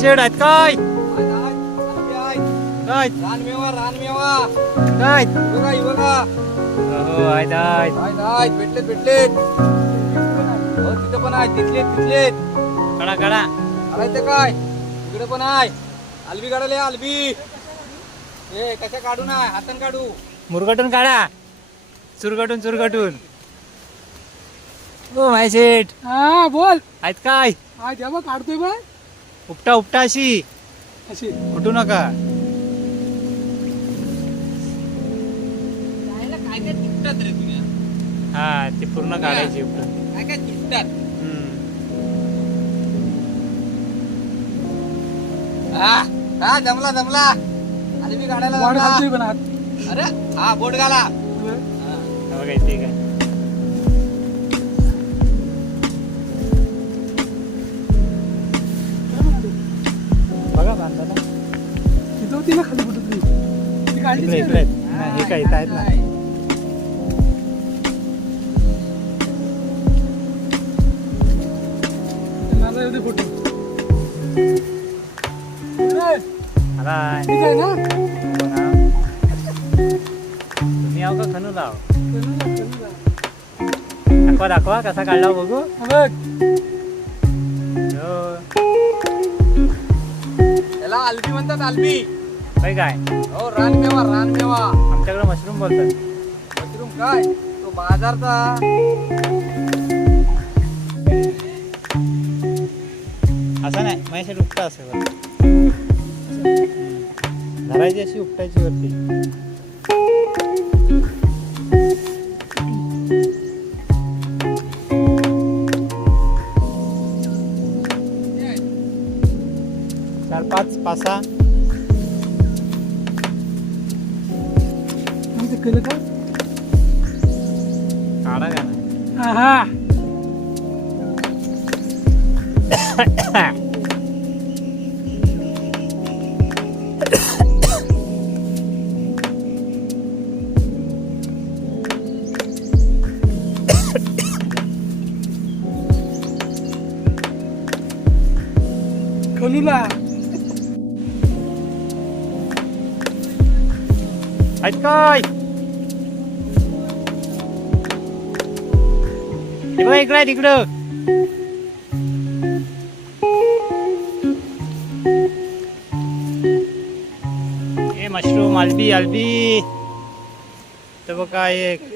Shade आहेत काय काय रानमेवा रानमेवा काय बघा ही बघा हो आहेत आहेत आहेत भेटलेत भेटलेत हो तिथं पण आहे तिथले तिथले काढा काढा आलाय ते काय इकडे पण आहे आलबी काढाले आलबी ए कशा काढू ना हातान काढू मुरगटून काढा चुरगटून चुरगटून हो माय शेठ हा बोल आहेत काय हा तेव्हा काढतोय बा उपटा उपटा अशी अशी कुठू नका काय काय तुटतात रे तुझ्या हा ती पूर्ण काढायची उपटून काय काय तुटतात हा हा जमला जमला आलबी काढायला वाढ जमला. घालतोय पण हात अरे हा बोट घाला बघा इथे काय बघा बांधायला तिथं होती ना खाली कुठं तरी ती इकडे काढलीच इकडे नाही. आहेत. हा, हे काय इथं आहेत ना माझा एवढे फोटो आला ठीक आहे ना तुम्ही आहो का खनू लाव करूया. दाखवा दाखवा कसा काढला हो बघू हा बघ हो त्याला आलबी म्हणतात आलबी काय काय हो रानमेवा रानमेवा आमच्याकडे मशरूम बोलतात मशरूम काय तो बाजारचा असं नाही माझ्याशी उपटा असं धरायची अशी उपटायची वरती चार पाच पासा आमचं केलं का काढा का ना हा हा खलूला आहेत काय हे बघा इकडं आहे तिकडं हे मशरूम आलबी आलबी तर बघा एक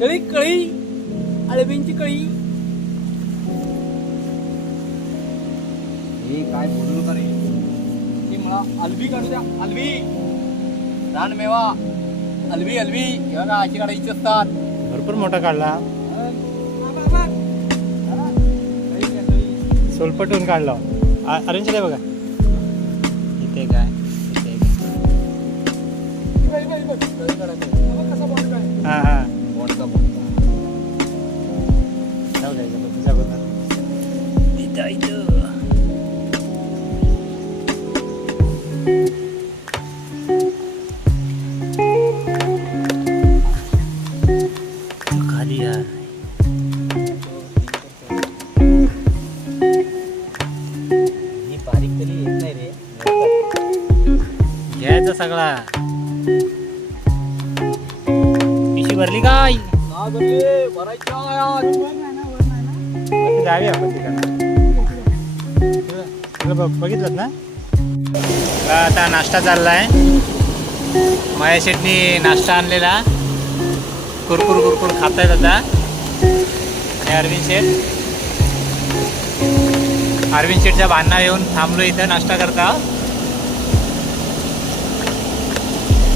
कळी कळी अळबींची कळी हे काय बोलू नका रे ती मला अलबी काढू द्या अलबी रानमेवा अलबी अलबी हे बघा अशी काढायची असतात भरपूर मोठा काढला सोलपटून काढला अरेंज काय बघा इथे काय इथे कसा बॉल काय हा हा बोंडका बोंडका जाऊ द्यायचं तुझ्या बरोबर इथं इथं खाली यार ही बारीक तरी येत नाही रे घ्यायचा सगळा पिशी भरली काय ना बरले भरायच्या यार वर नाही ना वर नाही ना वरती जाऊया आपण तिकडनं बघितलं ना आता नाश्ता चाललाय माया शेटनी नाश्ता आणलेला कुरकुर कुरकुर खातायत आता हे अरविंद शेठच्या भांडणा येऊन थांबलो इथं नाश्ता करता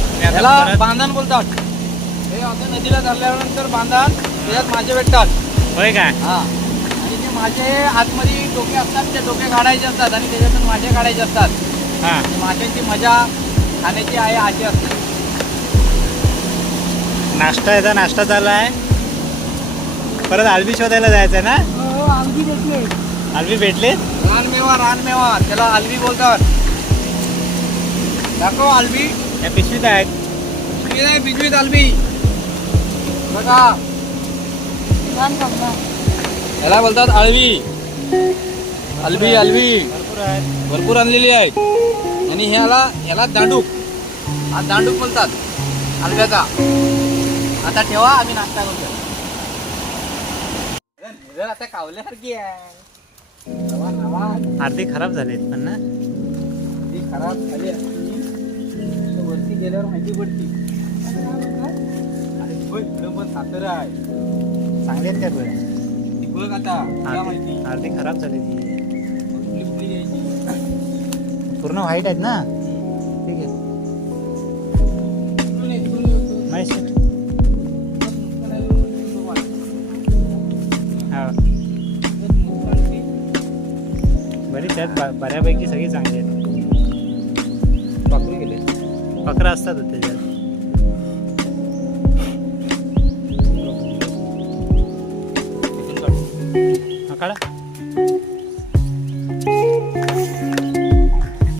आणि आता त्याला परत- बांधण बोलतात हे आता नदीला धरल्यानंतर बांधण त्याच्यात माझे भेटतात होय काय हा आणि ते माझे आतमध्ये डोके असतात ते डोके काढायचे असतात आणि त्याच्यातून माझे काढायचे असतात हा माशांची मजा खाण्याची आहे अशी असते नाश्ता चाललाय परत आलबी शोधायला जायचंय ना हो आमची भेटले आलबी भेटले रानमेवा त्याला आलबी बोलतात दाखव आलबी या पिशवीत आहेत बिजवीत आलबी बघा छान कापला. याला बोलतात आळवी. अलवी अलवी भरपूर आहेत. भरपूर आणलेली आहे. आणि ह्याला दांडूक. हा दांडूक बोलतात अलव्याचा. आता ठेवा आम्ही नाश्ता करतो. नजर आता कावल्यासारखी आहे. नवा नवा अर्धी खराब झालीत पण ना. ती खराब झाली असती तर वरती गेल्यावर माहिती पडती. अरे बघ, इकडं पण साखर आहे. चांगले आहेत का बरं. ती बघ आता तुला माहिती. अर्धी खराब झाली ती. कुठली कुठली घ्यायची. पूर्ण व्हाईट आहेत ना. ठीक आहे. महेश हा बरी त्यात बऱ्यापैकी सगळी चांगली आहेत. पाकळी गेले. बकरा असतात त्याच्यात.